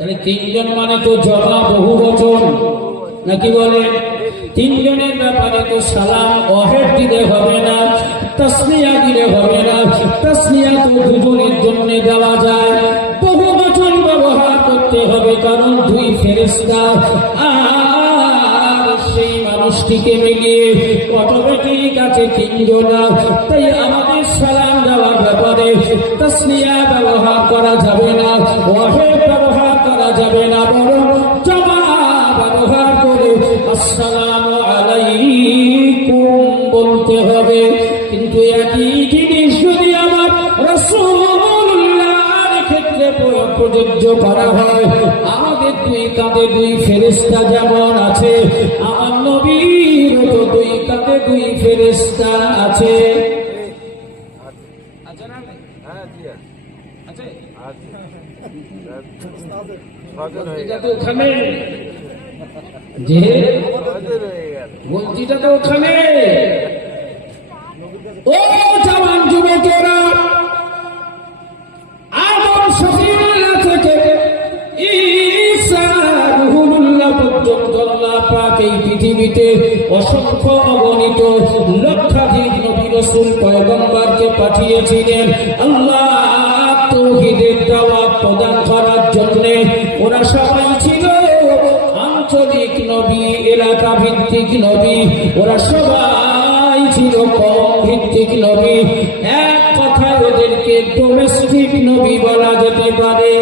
তাহলে তিনজন মানে তো জমা বহু বচন নাকি বলে? তিনজনের ব্যাপারে তো সালাম ওয়াহিদ দিলে হবে না, তাসমিয়া দিলে হবে না। তাসমিয়া তো দুজনের জন্য দেওয়া যায়, বহু বচন ব্যবহার করতে হবে, কারণ দুই ফেরেশতা আর সেই মানুষটিকে মিলিয়ে অটোমেটিক আছে তিনজনা। তাই আমাদের সালাম দেওয়ার ব্যাপারে তাসমিয়া ব্যবহার করা যাবে না, ওয়াহিদ ব্যবহার করা যাবে না, বরং জমা ব্যবহার করে আসসালামু আলাইকুম বলতে হবে। কিন্তু একই জিনিস যদি আমার রাসূলুল্লাহর ক্ষেত্রে প্রযোজ্য করা হয়, আমাদের দুই কাঁধে দুই ফেরেশতা যেমন আছে, আমার নবীর তো দুই কাঁধে দুই ফেরেশতা আছে। ওখানে যে মসজিদটা তো ওখানে। ও জওয়ান যুবকেরা, আদম শফিউল্লাহ থেকে ঈসা রুহুল্লাহ পর্যন্ত আল্লাহ পাক এই পৃথিবীতে অসংখ্য অগণিত লক্ষাধিক নবী রাসূল পয়গম্বরকে পাঠিয়েছিলেন আল্লাহ তাওহীদের দাওয়াত প্রদান করার জন্য। ওরা সবাই ছিল আঞ্চলিক নবী, এলাকা ভিত্তিক নবী, ওরা সবাই ছিল কওম ভিত্তিক নবী। এক কথায় ওদেরকে ডোমেস্টিক নবী বলা যেতে পারে।